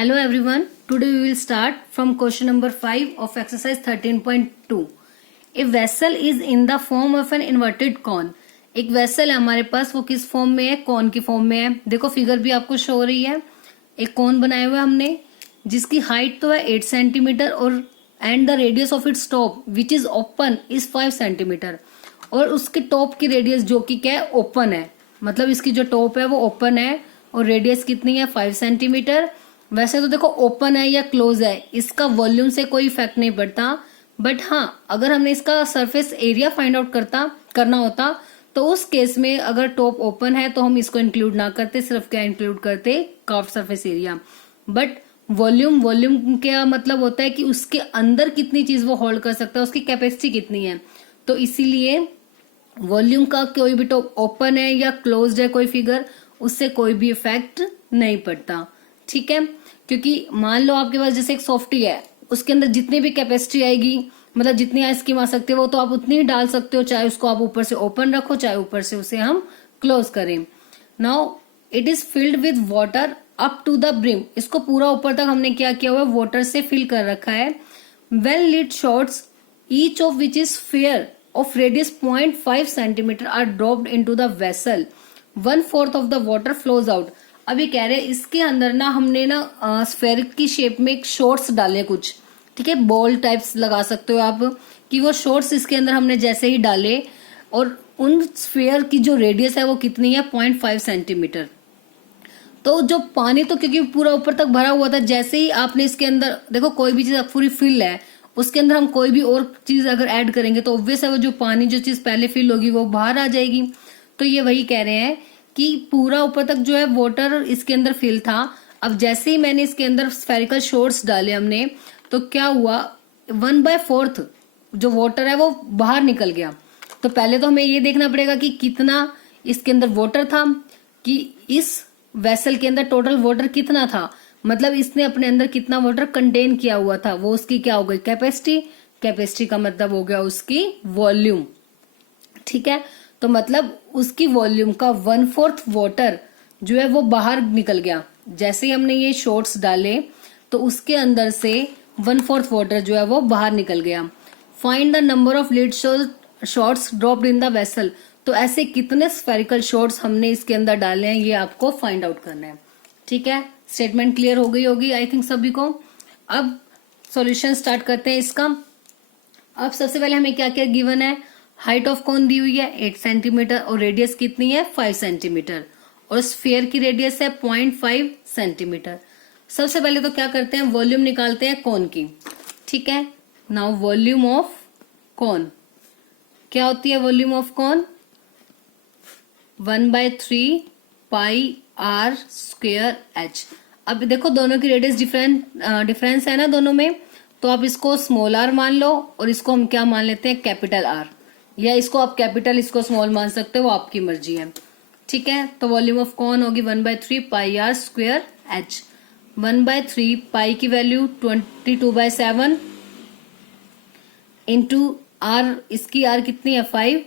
Hello everyone. Today we will start from question number 5 of exercise 13.2. A vessel is in the form of an inverted cone. एक vessel है हमारे पास, वो किस form में है? Cone की फॉर्म में है. देखो फिगर भी आपको शो हो रही है. एक कॉन बनाया हुआ है हमने जिसकी हाइट तो है 8 सेंटीमीटर और and the radius of its top which is open is 5 centimetre. और उसके टॉप की रेडियस जो कि क्या है? ओपन है. मतलब इसकी जो टॉप है वो ओपन है और रेडियस कितनी है? 5 सेंटीमीटर. वैसे तो देखो ओपन है या क्लोज है इसका वॉल्यूम से कोई इफेक्ट नहीं पड़ता, बट हाँ अगर हमने इसका सरफेस एरिया फाइंड आउट करना होता तो उस केस में अगर टॉप ओपन है तो हम इसको इंक्लूड ना करते, सिर्फ क्या इंक्लूड करते? Curved surface area. But volume क्या मतलब होता है कि उसके अंदर कितनी चीज वो होल्ड कर सकता है, उसकी कैपेसिटी कितनी है. तो इसीलिए वॉल्यूम का कोई भी टॉप ओपन है या क्लोज्ड है कोई फिगर, उससे कोई भी इफेक्ट नहीं पड़ता. ठीक है, क्योंकि मान लो आपके पास जैसे एक सॉफ्टी है, उसके अंदर जितनी भी कैपेसिटी आएगी, मतलब जितनी आइसक्रीम आ सकती है वो तो आप उतनी ही डाल सकते हो, चाहे उसको आप ऊपर से ओपन रखो चाहे ऊपर से उसे हम क्लोज करें. Now it is filled with water up to the brim. इसको पूरा ऊपर तक हमने क्या किया हुआ है? वाटर से फिल कर रखा है. Well lead shots each of which is fair of radius 0.5 centimeter are dropped into the vessel. 1/4 of the water flows out. अभी कह रहे हैं इसके अंदर ना हमने ना स्फेरिक की शेप में एक शॉर्ट्स डाले कुछ. ठीक है, बॉल टाइप्स लगा सकते हो आप कि वो शॉर्ट्स इसके अंदर हमने जैसे ही डाले और उन स्फेयर की जो रेडियस है वो कितनी है? 0.5 सेंटीमीटर. तो जो पानी तो क्योंकि पूरा ऊपर तक भरा हुआ था, जैसे ही आपने इसके अंदर देखो कोई भी चीज पूरी फिल है, उसके अंदर हम कोई भी और चीज अगर ऐड करेंगे तो ऑब्वियस है वो जो पानी जो चीज पहले फिल होगी वो बाहर आ जाएगी. तो ये वही कह रहे हैं कि पूरा ऊपर तक जो है वाटर इसके अंदर फिल था. अब जैसे ही मैंने इसके अंदर स्फेरिकल शॉर्ट्स डाले हमने, तो क्या हुआ? 1/4 जो वाटर है वो बाहर निकल गया. तो पहले तो हमें ये देखना पड़ेगा कि कितना इसके अंदर वाटर था, कि इस वेसल के अंदर टोटल वाटर कितना था, मतलब इसने अपने अंदर कितना वाटर कंटेन किया हुआ था, वो उसकी क्या हो गई? कैपेसिटी. कैपेसिटी का मतलब हो गया उसकी वॉल्यूम. ठीक है, तो मतलब उसकी वॉल्यूम का 1/4 वाटर जो है वो बाहर निकल गया. जैसे ही हमने ये शॉर्ट्स डाले तो उसके अंदर से 1/4 वाटर जो है वो बाहर निकल गया. Find the number of lead shots dropped in the vessel. तो ऐसे कितने स्फेरिकल शॉर्ट्स हमने इसके अंदर डाले हैं ये आपको फाइंड आउट करना है. ठीक है, स्टेटमेंट क्लियर हो गई होगी आई थिंक सभी को. अब सॉल्यूशन स्टार्ट करते हैं इसका. अब सबसे पहले हमें क्या क्या गिवन है? हाइट ऑफ कौन दी हुई है 8 सेंटीमीटर और रेडियस कितनी है? 5 सेंटीमीटर और स्फीयर की रेडियस है 0.5 सेंटीमीटर. सबसे पहले तो क्या करते हैं? वॉल्यूम निकालते हैं कौन की. ठीक है, नाउ वॉल्यूम ऑफ कौन क्या होती है? वॉल्यूम ऑफ कौन 1/3 पाई आर स्क्वेयर एच. अब देखो दोनों की रेडियस डिफरेंस है ना दोनों में, तो आप इसको स्मॉल आर मान लो और इसको हम क्या मान लेते हैं? Capital R. या इसको आप कैपिटल इसको स्मॉल मान सकते हो, वो आपकी मर्जी है. ठीक है, तो वॉल्यूम ऑफ कौन होगी 1/3 पाई आर स्क्वेयर एच. 1/3 पाई की वैल्यू 22/7 इंटू आर, इसकी आर कितनी है? 5.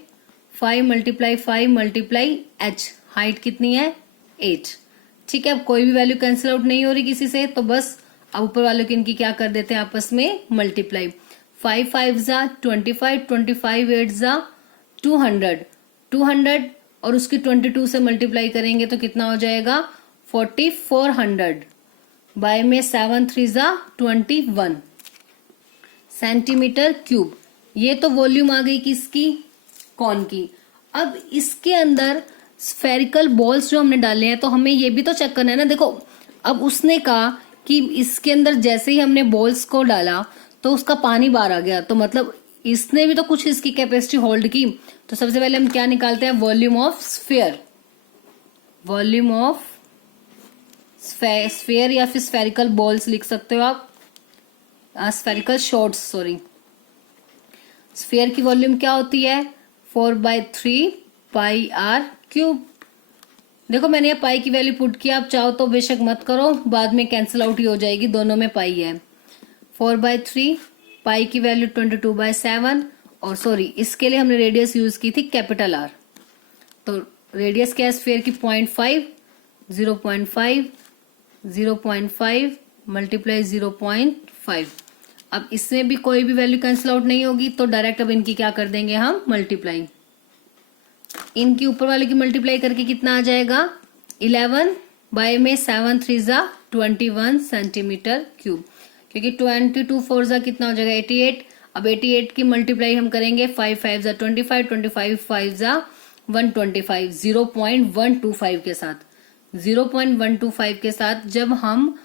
5 मल्टीप्लाई 5 मल्टीप्लाई एच, हाइट कितनी है? 8. ठीक है, अब कोई भी वैल्यू कैंसिल आउट नहीं हो रही किसी से, तो बस अब ऊपर वालों की इनकी क्या कर देते हैं आपस में? मल्टीप्लाई. 5 5 जा 25, 25 8 जा 200, 200 और उसकी 22 से मल्टीप्लाई करेंगे तो कितना हो जाएगा? 4400. बाय में 7 3 जा 21 सेंटीमीटर क्यूब. ये तो वॉल्यूम आ गई किसकी? कौन की. अब इसके अंदर स्फेरिकल बॉल्स जो हमने डाले हैं तो हमें ये भी तो चेक करना है ना. देखो अब उसने कहा कि इसके अंदर जैसे ही हमने बॉल्स को डाला तो उसका पानी बाहर आ गया, तो मतलब इसने भी तो कुछ इसकी कैपेसिटी होल्ड की. तो सबसे पहले हम क्या निकालते हैं? Volume of sphere. Volume of sphere या फिर स्फेरिकल बॉल्स लिख सकते हो आप, स्फेरिकल शॉर्ट्स सॉरी. स्फीयर की वॉल्यूम क्या होती है? 4/3 पाई आर क्यूब. देखो मैंने ये पाई की वैल्यू पुट किया, आप चाहो तो बेशक मत करो, बाद में कैंसिल आउट ही हो जाएगी, दोनों में पाई है. 4/3 पाई की वैल्यू 22/7 और सॉरी इसके लिए हमने रेडियस यूज की थी कैपिटल आर. तो रेडियस क्या है स्फीयर की? 0.5, 0.5, 0.5 मल्टीप्लाई 0.5। अब इसमें भी कोई भी वैल्यू कैंसिल आउट नहीं होगी, तो डायरेक्ट अब इनकी क्या कर देंगे हम, मल्टीप्लाई। इनकी ऊपर वाले की मल्टीप्लाई करके कितना आ जाएगा, 11 बाय में 7 3 जा 21 सेंटीमीटर क्यूब, क्योंकि 22 4 जा कितना हो जाएगा 88। अब 88 की मल्टीप्लाई हम करेंगे 5 5 जा 25, 25 5 जा 125, 0.125 के साथ, 0.125 के साथ जब हम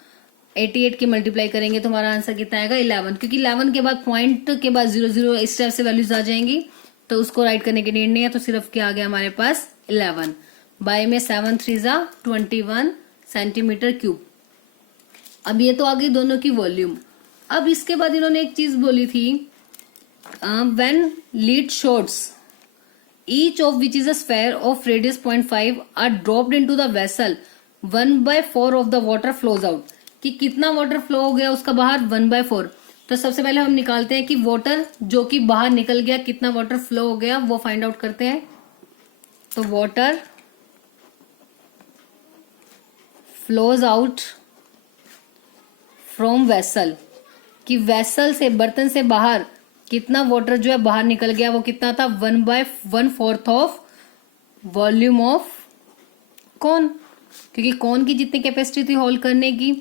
88 की मल्टीप्लाई करेंगे तो हमारा आंसर कितना आएगा 11, क्योंकि 11 के बाद पॉइंट के बाद 00 इस टाइप से वैल्यूज आ जाएंगी, तो उसको राइट करने की नीड नहीं है, तो सिर्फ क्या आ गया हमारे पास 11 बाय में 7 3 जा 21 सेंटीमीटर क्यूब। अब ये तो आ गई दोनों की वॉल्यूम। अब इसके बाद इन्होंने एक चीज बोली थी, when lead shots each of which is a sphere of radius 0.5 are dropped into the vessel 1/4 of the water flows out, कि कितना वाटर फ्लो हो गया उसका बाहर 1/4। तो सबसे पहले हम निकालते हैं कि वाटर जो कि बाहर निकल गया कितना वाटर फ्लो हो गया वो फाइंड आउट करते हैं। तो water flows out from vessel, कि वेसल से बर्तन से बाहर कितना वाटर जो है बाहर निकल गया, वो कितना था 1/4 ऑफ वॉल्यूम ऑफ कौन, क्योंकि कौन की जितनी कैपेसिटी थी होल्ड करने की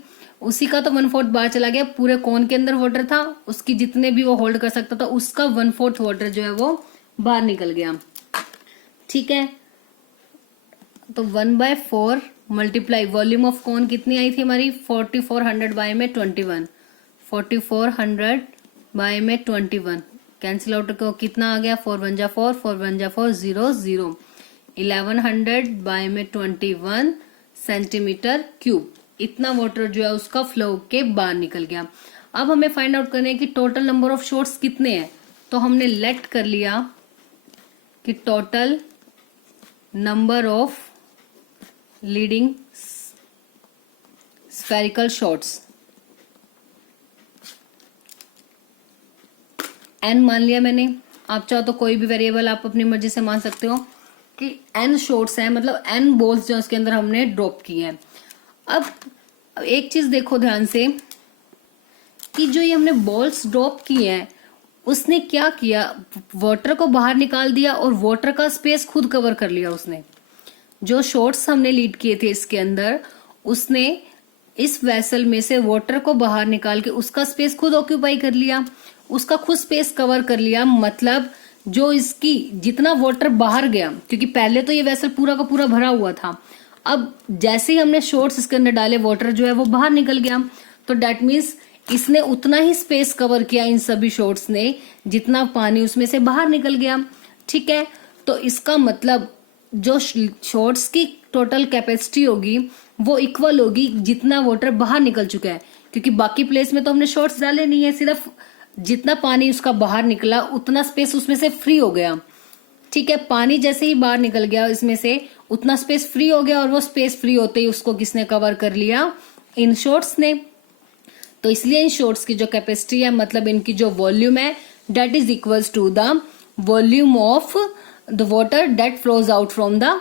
उसी का तो 1/4 बाहर चला गया, पूरे कौन के अंदर वाटर था उसकी जितने भी वो होल्ड कर सकता था उसका 1/4 वाटर जो है वो बाहर निकल गया। ठीक है, तो 1/4 मल्टीप्लाई वॉल्यूम ऑफ कौन कितनी आई थी हमारी 4400 बाय में 21, 4400 बाय में 21 कैंसिल आउट को कितना आ गया 4 1 जा 4 4 1 जा 4 0 0, 1100 बाय में 21 सेंटीमीटर क्यूब, इतना वाटर जो है उसका फ्लो के बाहर निकल गया। अब हमें फाइंड आउट करना है कि टोटल नंबर ऑफ शॉट्स कितने हैं, तो हमने लेट कर लिया कि total number of leading spherical shots n मान लिया मैंने। आप चाहो तो कोई भी वेरिएबल आप अपनी मर्जी से मान सकते हो कि n शॉट्स हैं, मतलब n बॉल्स जो उसके अंदर हमने ड्रॉप किए हैं। अब एक चीज देखो ध्यान से कि जो ये हमने बॉल्स ड्रॉप किए हैं उसने क्या किया, वाटर को बाहर निकाल दिया और वाटर का स्पेस खुद कवर कर लिया उसने। जो शॉट्स हमने लीड किए थे इसके अंदर उसने इस वेसल में से वाटर को बाहर निकाल के उसका स्पेस खुद ऑक्यूपाई कर लिया, उसका खुद स्पेस कवर कर लिया। मतलब जो इसकी जितना वाटर बाहर गया, क्योंकि पहले तो ये वेसल पूरा का पूरा भरा हुआ था, अब जैसे ही हमने शॉट्स इसके अंदर डाले वाटर जो है वो बाहर निकल गया, तो डेट मीन्स इसने उतना ही स्पेस कवर किया इन सभी शॉट्स ने जितना पानी उसमें से बाहर निकल गया। ठीक है, तो इसका मतलब जो शॉट्स की टोटल कैपेसिटी होगी वो इक्वल होगी जितना वाटर बाहर निकल चुका है, क्योंकि बाकी प्लेस में तो हमने शॉट्स डाले नहीं है, सिर्फ जितना पानी उसका बाहर निकला उतना स्पेस उसमें से फ्री हो गया। ठीक है, पानी जैसे ही बाहर निकल गया इसमें से उतना स्पेस फ्री हो गया और वो स्पेस फ्री होते ही उसको किसने कवर कर लिया, इन शॉट्स ने। तो इसलिए इन शॉट्स की जो कैपेसिटी है, मतलब इनकी जो वॉल्यूम है, that is equals to the volume of the water that flows out from the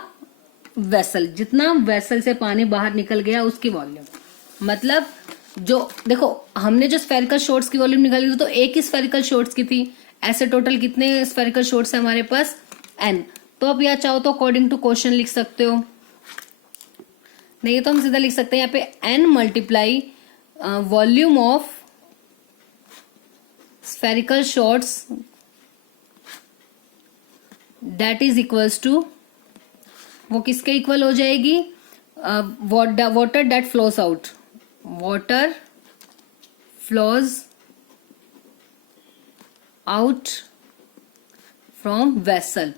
vessel. जितना वेसल से पानी बाहर निकल गया उसकी वॉल्यूम। मतलब जो देखो हमने जो स्फेरिकल शॉट्स की वॉल्यूम निकाली थी तो एक ही स्फेरिकल शॉट्स की थी, ऐसे टोटल कितने स्फेरिकल शॉट्स है हमारे पास n। तो अब यहाँ चाहो तो अकॉर्डिंग टू क्वेश्चन लिख सकते हो, नहीं तो हम सीधा लिख सकते हैं यहाँ पे n multiply volume of spherical shots that is equals to, वो किसके इक्वल हो जाएगी, water that flows out, water flows out from vessel.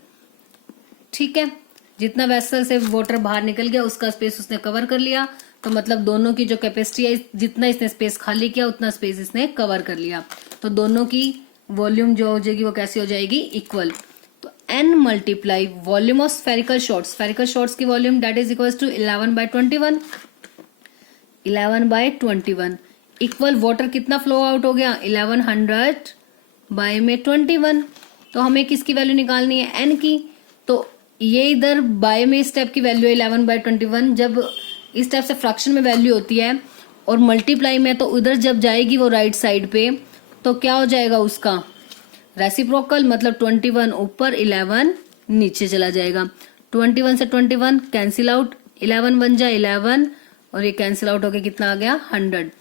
ठीक है, जितना वेसल से वाटर बाहर निकल गया उसका स्पेस उसने कवर कर लिया, तो मतलब दोनों की जो कैपेसिटी है, जितना इसने स्पेस खाली किया उतना स्पेस इसने कवर कर लिया, तो दोनों की वॉल्यूम जो हो जाएगी वो कैसी हो जाएगी, इक्वल। तो n multiply volume of spherical shots, spherical shots की volume that is equal to 11/21, 11/21 equal water कितना फ्लो आउट हो गया 1100 बाय में 21। तो हमें किसकी वैल्यू निकालनी है, n की। तो ये इधर बाय में स्टेप की वैल्यू है 11/21, जब इस टाइप से फ्रैक्शन में वैल्यू होती है और मल्टीप्लाई में तो उधर जब जाएगी वो राइट साइड पे तो क्या हो जाएगा उसका रेसिप्रोकल, मतलब 21 ऊपर 11 नीचे चला जाएगा। 21 से 21 कैंसिल आउट, 11 बन जाए 11 और ये कैंसिल आउट होके कितना आ गया 100।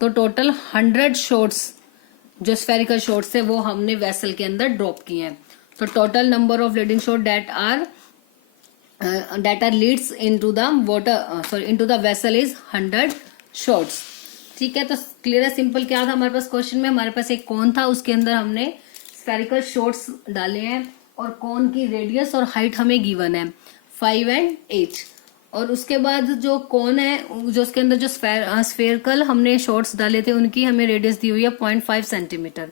तो टोटल 100 शॉट्स जो स्फेरिकल शॉट्स है वो हमने वेसल के अंदर ड्रॉप किए हैं। तो total number of leading shot that are leads into the water into the vessel is 100 shots. ठीक है, तो क्लियर है, सिंपल। क्या था हमारे पास क्वेश्चन में, हमारे पास एक कॉन था, उसके अंदर हमने स्फेरिकल शॉट्स डाले हैं और कॉन की रेडियस और हाइट हमें गिवन है 5 और 8। और उसके बाद जो कॉन है जो उसके अंदर जो स्फेरिकल हमने शॉट्स डाले थे उनकी हमें रेडियस दी हुई है 0.5 सेंटीमीटर।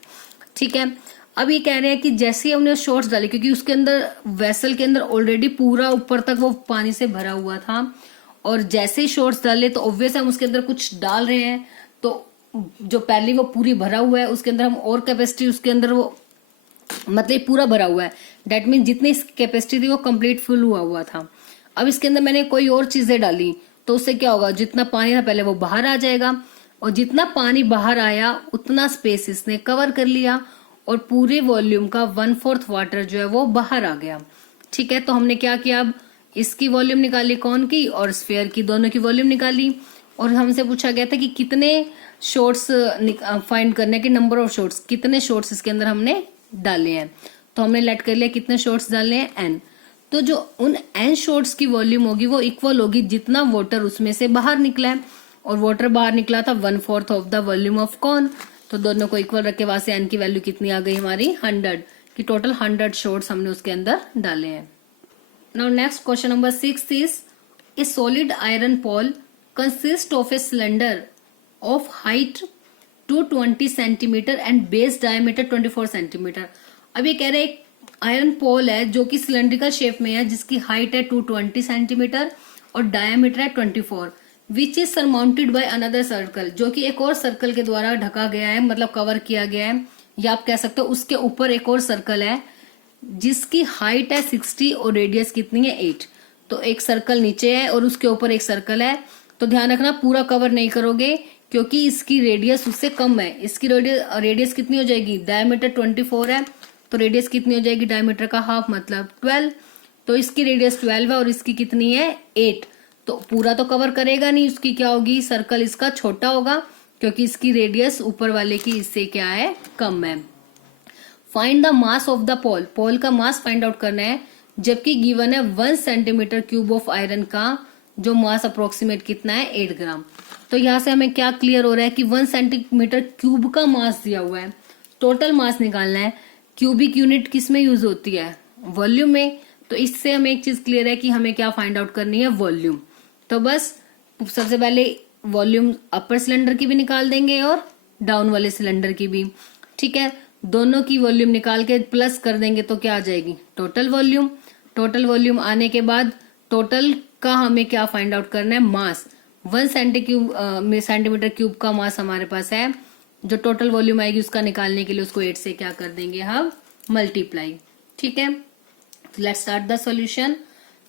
ठीक है, अब ये कह रहे हैं कि जैसे ही हमने शॉट्स डाले, क्योंकि उसके अंदर वेसल के अंदर ऑलरेडी पूरा ऊपर तक वो पानी से भरा हुआ था, और जैसे ही शॉट्स डाले तो ऑब्वियस हम उसके अंदर कुछ डाल रहे हैं, तो जो पहले वो पूरी भरा हुआ है उसके अंदर हम और कैपेसिटी उसके अंदर वो मतलब पूरा भरा हुआ है, डेट मीन जितनी कैपेसिटी थी वो कंप्लीट फुल हुआ था। अब इसके अंदर मैंने कोई और चीजें डाली तो उससे क्या होगा, जितना पानी था पहले वो बाहर आ जाएगा, और जितना पानी बाहर आया उतना स्पेस इसने कवर कर लिया, और पूरे वॉल्यूम का 1/4 वाटर जो है वो बाहर आ गया। ठीक है, तो हमने क्या किया, अब इसकी वॉल्यूम निकाली कॉन की और स्फीयर की, दोनों की वॉल्यूम निकाली, और हमसे पूछा गया था कि कितने शॉट्स फाइंड करने के, नंबर ऑफ शॉट्स, कितने शॉट्स इसके अंदर हमने डाले हैं। तो हमने लेट कर लिया कितने शॉट्स डाले हैं n। तो जो उन n शॉट्स की वॉल्यूम होगी वो इक्वल होगी जितना वाटर उसमें से बाहर निकला है, और वाटर बाहर निकला था 1/4 of the volume of cone. तो दोनों को इक्वल रख के वहां से n की वैल्यू कितनी आ गई हमारी 100, कि टोटल 100 शॉट्स हमने उसके अंदर डाले हैं। Now next question number 6 is a solid iron Paul consist of a cylinder of height 220 centimetre and base diameter 24 centimetre. अब ये कह रहे हैं आयरन पोल है जो कि सिलेंड्रिकल शेप में है, जिसकी हाइट है 220 सेंटीमीटर और डायमीटर है 24, which is surmounted by another circle, जो कि एक और सर्कल के द्वारा ढका गया है, मतलब कवर किया गया है, या आप कह सकते हो उसके ऊपर एक और सर्कल है जिसकी हाइट है 60 और रेडियस कितनी है 8। तो एक सर्कल नीचे है और उसके ऊपर एक सर्कल है। तो ध्यान रखना पूरा कवर नहीं करोगे क्योंकि इसकी रेडियस उससे कम है। इसकी रेडियस कितनी हो जाएगी, डायमीटर 24 है तो रेडियस कितनी हो जाएगी, डायमीटर का हाफ मतलब 12। तो इसकी रेडियस 12 है और इसकी कितनी है 8। तो पूरा तो कवर करेगा नहीं, उसकी क्या होगी, सर्कल इसका छोटा होगा क्योंकि इसकी रेडियस ऊपर वाले की इससे क्या है, कम है। Find the mass of the pole, pole का मास फाइंड आउट करना है, जबकि गिवन है 1 सेंटीमीटर क्यूब ऑफ आयरन का जो मास अप्रोक्सीमेट कितना है 8 ग्राम। तो यहाँ से हमें क्या क्लियर हो रहा है कि 1 सेंटीमीटर क्यूब का मास दिया हुआ है, टोटल मास निकालना है। क्यूबिक यूनिट किस में यूज होती है, वॉल्यूम में। तो इससे हमें एक चीज क्लियर है कि हमें क्या फाइंड आउट करनी है, वॉल्यूम। तो बस सबसे पहले वॉल्यूम अपर सिलेंडर की भी निकाल देंगे और डाउन वाले सिलेंडर की भी। ठीक है, दोनों की वॉल्यूम निकाल के प्लस कर देंगे तो क्या आ जाएगी, टोटल वॉल्यूम। टोटल वॉल्यूम आने के बाद टोटल का हमें क्या फाइंड आउट करना है, मास। 1 सेंटीमीटर क्यूब का मास हमारे पास है, जो टोटल वॉल्यूम आएगी उसका निकालने के लिए उसको 8 से क्या कर देंगे हम, मल्टीप्लाई। ठीक है, let's start the solution.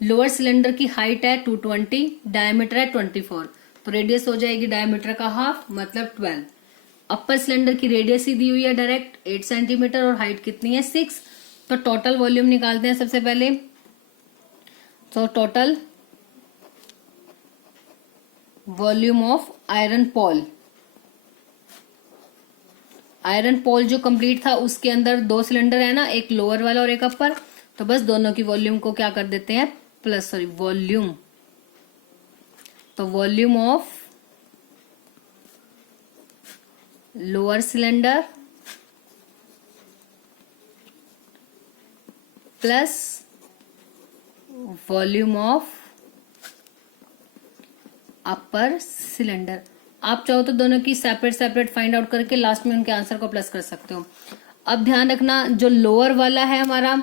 Lower cylinder की हाइट है 220, डायमीटर है 24, तो रेडियस हो जाएगी डायमीटर का हाफ मतलब 12। अपर सिलेंडर की रेडियस ही दी हुई है डायरेक्ट 8 सेंटीमीटर और हाइट कितनी है 6। तो टोटल वॉल्यूम निकालते हैं सबसे पहले। तो total volume of iron pole, iron pole जो कंप्लीट था उसके अंदर 2 सिलेंडर है ना, एक लोअर वाला और एक अपर। तो बस दोनों की वॉल्यूम को क्या कर देते हैं, प्लस, सॉरी वॉल्यूम। तो volume of lower cylinder plus volume of upper cylinder. आप चाहो तो दोनों की सेपरेट सेपरेट फाइंड आउट करके लास्ट में उनके आंसर को प्लस कर सकते हो। अब ध्यान रखना जो लोअर वाला है हमारा,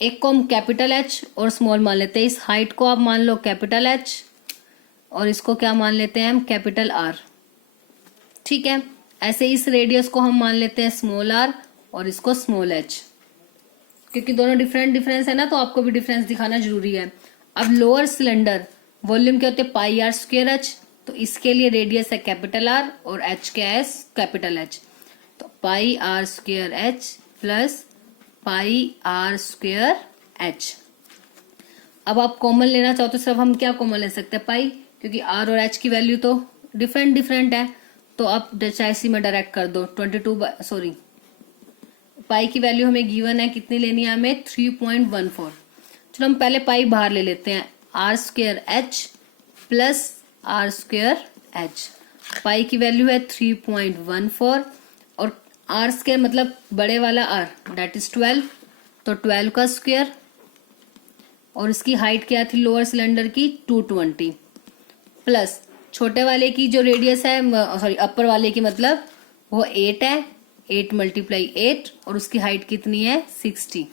एक को हम कैपिटल एच और स्मॉल मान लेते हैं। इस हाइट को आप मान लो कैपिटल एच और इसको क्या मान लेते हैं हम, कैपिटल आर। ठीक है, ऐसे इस रेडियस को हम मान लेते हैं स्मॉल आर और इसको स्मॉल एच, क्योंकि दोनों डिफरेंस है ना, तो आपको भी डिफरेंस दिखाना जरूरी है। अब लोअर सिलेंडर वॉल्यूम क्या होते हैं, पाई आर स्क्वायर एच, तो इसके लिए रेडियस है कैपिटल आर और एच क्या है कैपिटल एच। तो pi R square H plus pi R square H. अब आप कॉमन लेना चाहो तो सिर्फ हम क्या कॉमन ले सकते हैं पाई, क्योंकि आर और एच की वैल्यू तो डिफरेंट है। तो आप इसी में डायरेक्ट कर दो 22 पाई की वैल्यू हमें गिवन है, कितनी लेनी है हमें 3.14। चलो हम पहले पाई बाहर ले लेते हैं, R square H plus R square H. पाई की वैल्यू है 3.14 और आर स्क्वायर मतलब बड़े वाला आर दैट इज 12, तो 12 का स्क्वायर और इसकी हाइट क्या थी लोअर सिलेंडर की 220 प्लस छोटे वाले की जो रेडियस है अपर वाले की मतलब वो 8 है, 8 × 8 और उसकी हाइट कितनी है 60।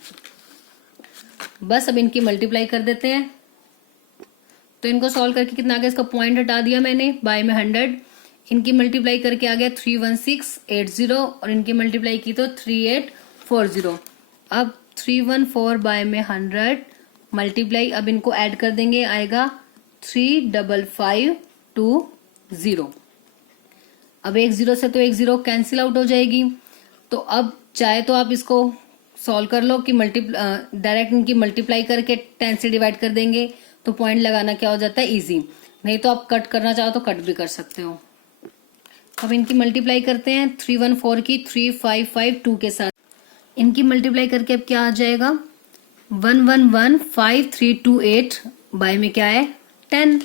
बस अब इनकी मल्टीप्लाई कर देते हैं। तो इनको सॉल्व करके कितना आ गया, इसका पॉइंट हटा दिया मैंने, बाय में 100, इनकी मल्टीप्लाई करके आ गया 31680 और इनकी मल्टीप्लाई की तो 3840। अब 314 बाय में 100 मल्टीप्लाई, अब इनको ऐड कर देंगे, आएगा 35520। अब एक जीरो से तो एक जीरो कैंसिल आउट हो जाएगी। तो अब चाहे तो आप इसको सॉल्व कर लो कि डायरेक्ट इनकी मल्टीप्लाई करके 10 से डिवाइड कर देंगे तो पॉइंट लगाना क्या हो जाता है इजी, नहीं तो आप कट करना चाहो तो कट भी कर सकते हो। अब इनकी मल्टीप्लाई करते हैं 314 की 3552 के साथ, इनकी मल्टीप्लाई करके अब क्या आ जाएगा 111538 बाय में क्या है 10।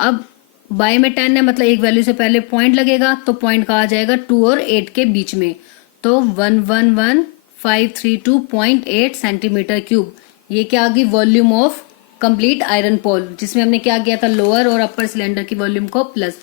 अब बाय में 10 है मतलब एक वैल्यू से पहले पॉइंट लगेगा, तो पॉइंट कहा जाएगा 2 और 8 के बीच में, तो 111532.8 सेंटीमीटर क्यूब। ये क्या आ गई volume of complete iron pole, जिसमें हमने क्या किया था लोअर और अपर सिलेंडर की वॉल्यूम को प्लस।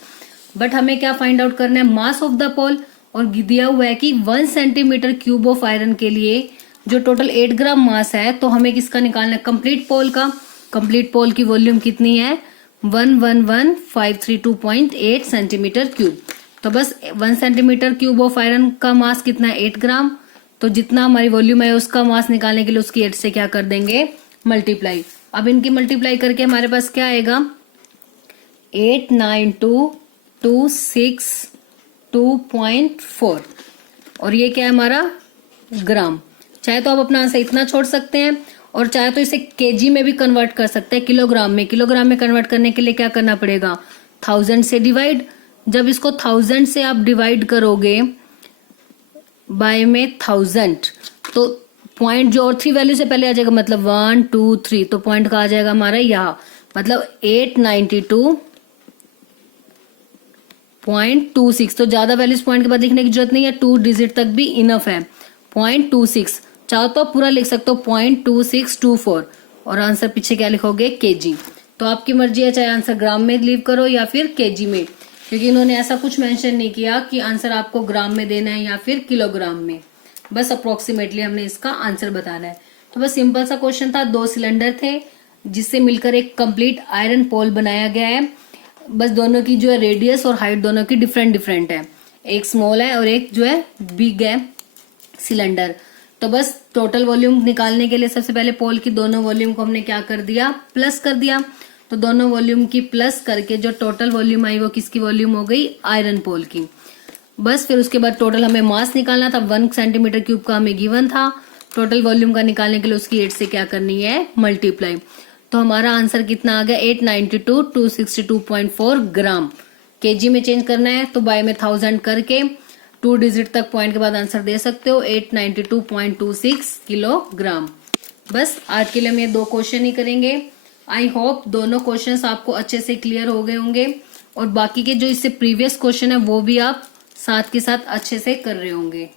बट हमें क्या फाइंड आउट करना है मास ऑफ द पोल, और दिया हुआ है कि 1 सेंटीमीटर क्यूब ऑफ आयरन के लिए जो टोटल 8 ग्राम मास है, तो हमें किसका निकालना है कंप्लीट पोल का। कंप्लीट पोल की वॉल्यूम कितनी है 111532.8 सेंटीमीटर क्यूब। तो बस 1 सेंटीमीटर क्यूब ऑफ आयरन का मास कितना है 8 ग्राम, तो जितना हमारी वॉल्यूम है उसका मास निकालने के लिए उसकी 8 से क्या कर देंगे मल्टीप्लाई। अब इनकी मल्टीप्लाई करके हमारे पास क्या आएगा 89226.2.4 और ये क्या है हमारा ग्राम। चाहे तो आप अपना आंसर इतना छोड़ सकते हैं और चाहे तो इसे केजी में भी कन्वर्ट कर सकते हैं किलोग्राम में। किलोग्राम में कन्वर्ट करने के लिए क्या करना पड़ेगा 1000 से डिवाइड। जब इसको 1000 से आप डिवाइड करोगे बाय में 1000 तो पॉइंट जो और 3 वैल्यू से पहले आ जाएगा मतलब 1 2 3, तो पॉइंट का आ जाएगा हमारा यहाँ मतलब 892.26। तो ज्यादा वैल्यूज पॉइंट के बाद लिखने की जरूरत नहीं है, 2 डिजिट तक भी इनफ है 0.26। चाहो तो पूरा लिख सकते हो 0.2624 और आंसर पीछे क्या लिखोगे केजी। तो आपकी मर्जी है चाहे आंसर ग्राम में लीव करो या फिर केजी में, क्योंकि इन्होंने ऐसा कुछ मेंशन नहीं किया कि आंसर आपको ग्राम में देना है या फिर किलोग्राम में, बस अप्रोक्सीमेटली हमने इसका आंसर बताना है। तो बस सिंपल सा क्वेश्चन था, 2 सिलेंडर थे जिससे मिलकर एक कंप्लीट आयरन पोल बनाया गया है। बस दोनों की जो है रेडियस और हाइट दोनों की डिफरेंट है, एक स्मॉल है और एक जो है बिग है सिलेंडर। तो बस टोटल वॉल्यूम निकालने के लिए सबसे पहले पोल की दोनों वॉल्यूम को हमने क्या कर दिया प्लस कर दिया। तो दोनों वॉल्यूम की प्लस करके जो टोटल वॉल्यूम आई वो किसकी वॉल्यूम हो गई आयरन पोल की। बस फिर उसके बाद टोटल हमें मास निकालना था, 1 सेंटीमीटर क्यूब का हमें गिवन था। टोटल वॉल्यूम का निकालने के लिए उसकी 8 से क्या करनी है मल्टीप्लाई। तो हमारा आंसर कितना आ गया 892.262.4 ग्राम। केजी में चेंज करना है तो बाय में 1000 करके 2 डिजिट तक पॉइंट के बाद आंसर दे सकते हो 892.26 किलोग्राम। बस आज के लिए हम ये 2 क्वेश्चन ही करेंगे। आई होप दोनों क्वेश्चंस आपको अच्छे से क्लियर हो गए होंगे और बाकी के जो इससे प्रीवियस क्वेश्चन है वो भी आप साथ के साथ अच्छे से कर रहे होंगे।